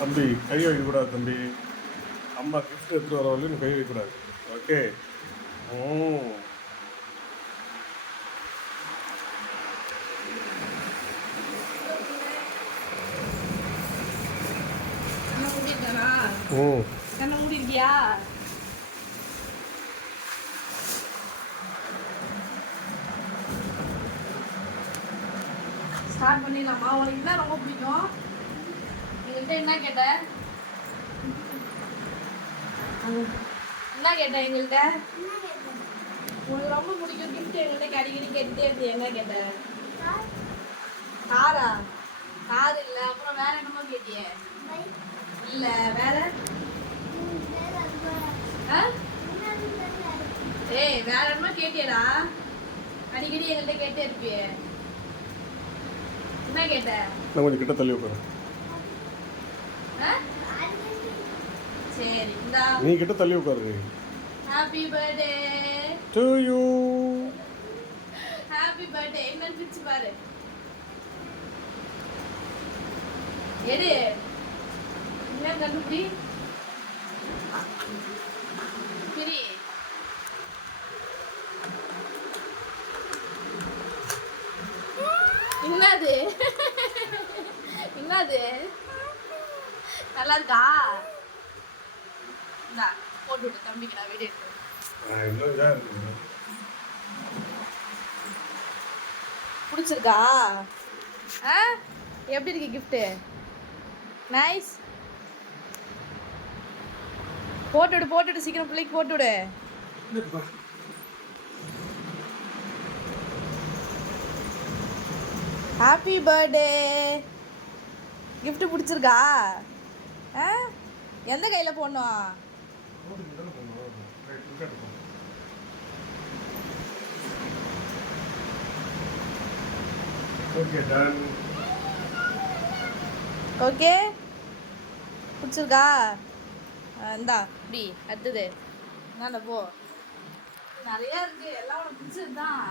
தம்பி கை வைக்கக்கூடாது தம்பி. அம்மா கிஃப்ட் எடுத்துகிட்டு வர வரலையும் நீ கை வைக்கக்கூடாது. ஓகே. ம். ம். கண்ணை மூடி இருக்கியா? ஸ்டார்ட் பண்ணிடலாமா? உனக்கு என்ன ரொம்ப பிடிக்கும்? எங்கள்கிட்ட என்ன கேட்ட? என்ன கேட்ட எங்கள்கிட்ட? உனக்கு ரொம்ப பிடிக்கும் கிஃப்ட் எங்கள்கிட்ட அடிக்கடி கேட்டுட்டே இருக்கு. என்ன கேட்ட? காரா? கார் இல்லை, அப்புறம் வேற என்னமோ கேட்டியே? இல்லை வேற? ஏய் வேற என்னமோ கேட்டியடா, அடிக்கடி எங்கள்கிட்ட கேட்டே இருப்பியே. என்ன கேட்ட? நான் கொஞ்சம் கிட்ட தள்ளி உட்காரு. சரி இந்தா நீ கிட்ட தள்ளி உட்காரு. Happy birthday to you. Happy birthday. என்னன்னு பிரிச்சு பாரு. எடு என்ன கண்டுபிடி. பிரி. என்னது என்னது? நல்லா இருக்கா? இந்தா போட்டு விட்டு தம்பிக்கு நான் வீடியோ எடுத்து. இன்னும் இதாக இருக்குங்க. பிடிச்சிருக்கா? ஆ எப்படி இருக்கு கிஃப்ட்டு? நைஸ். போட்டுவிடு சீக்கிரம் பிள்ளைக்கு போட்டுவிடு. Happy birthday. கிஃப்ட் பிடிச்சிருக்கா? ஆ எந்த கையில் போடணும்? Okay done. ஓகே பிடிச்சிருக்கா? இந்தா இப்படி அடுத்தது என்னடா போ. நிறையா இருக்கு, எல்லாம் உனக்கு பிடிச்சது தான்.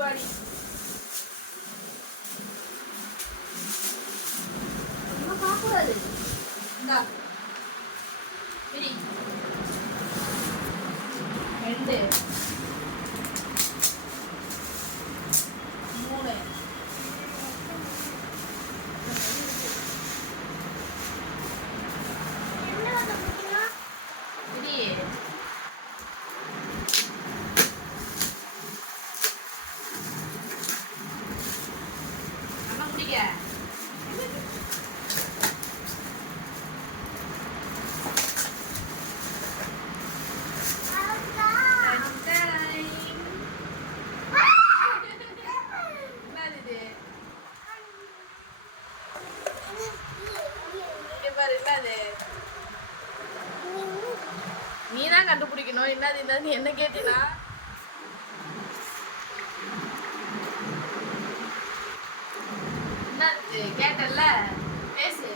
பாடி பார்க்கக்கூடாது. இந்தா பிடி. 2 3 பிடி. அம்மா பிடிக்க. நீ தான் கண்டுபிடிக்கணும். என்னது என்ன கேட்டினா? என்னது கேட்டல்ல, பேசு.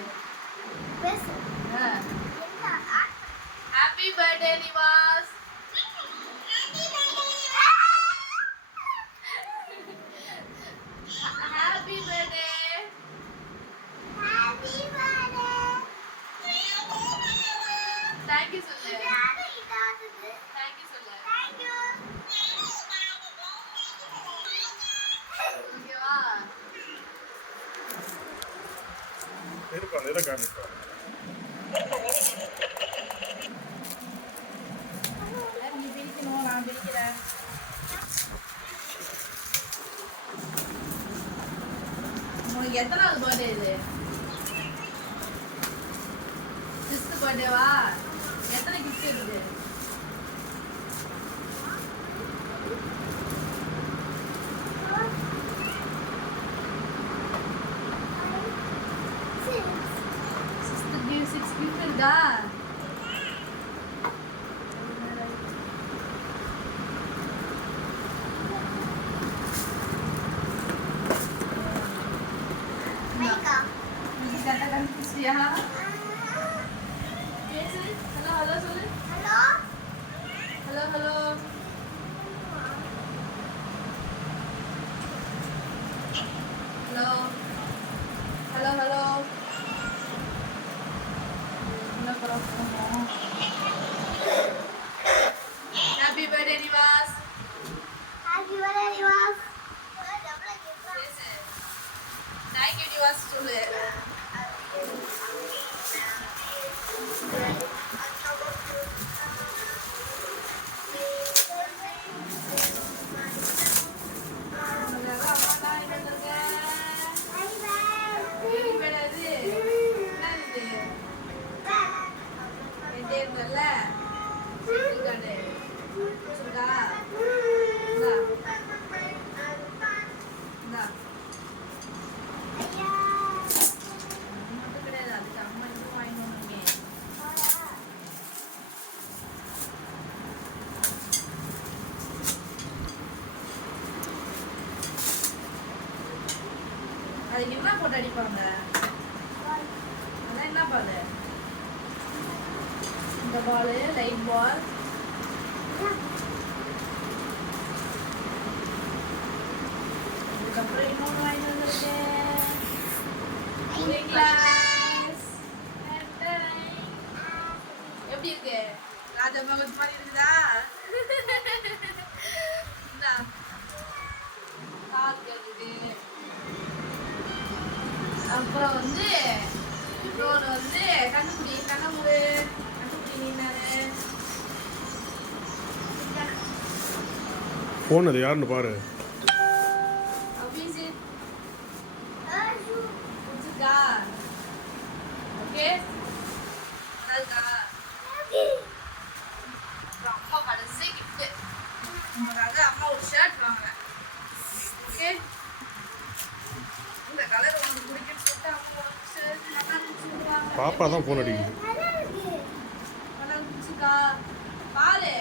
Happy birthday Nivas. Happy birthday. Thank you சொல்லு. தேங்க்யூ சொல்லு. ஓகேவா? இருப்பா இதை காமிப்பா. நீ பிரிக்கணும், நான் பிரிக்கிறேன். உனக்கு எத்தனாவது பர்த்டே இது? 6th பர்த்டேவா? எத்தனை கிஃப்ட் இருக்குது? சிக்ஸ் கிஃப்ட் இருக்கா? கரெக்டாக கண்டுபிடிச்சியா? பேசு. ஹலோ சொல்லு. Hello hello. அதுக்கு என்ன போட்டு அடிப்பாங்க? அதான் என்ன பால்? இந்த பால் லைட் பால். அதுக்கப்புறம் இன்னொன்று வாங்கிட்டு வந்திருக்கேன். Cooling glass. எப்படி இருக்கு? ராஜா மகன் மாதிரி இருக்குதா? இந்தா. காத்து இருக்குது. அப்புறம் வந்து இன்னொன்று வந்து கண்ணுக்குடி கண்ணமுடு கண்ணுக்குடி நின்னாரு. ஃபோன் அது யாருன்னு பாரு. அபிஷேக் பிடிச்சிருக்கா? ஓகே நல்லாருக்கா? அப்புறம் அம்மா கடைசி கிஃப்ட் உங்களுக்காக அம்மா ஒரு ஷர்ட் வாங்கினேன். ஓகே இந்த கலர் உங்களுக்கு பிடிக்குன்னு சொல்லிட்டு அம்மா ஒரு ஷர்ட் நல்லா பிடிச்சிருக்காங்க. பாப்பா தான் ஃபோன் அடிக்குது. நல்லா பிடிச்சிருக்கா? பாரு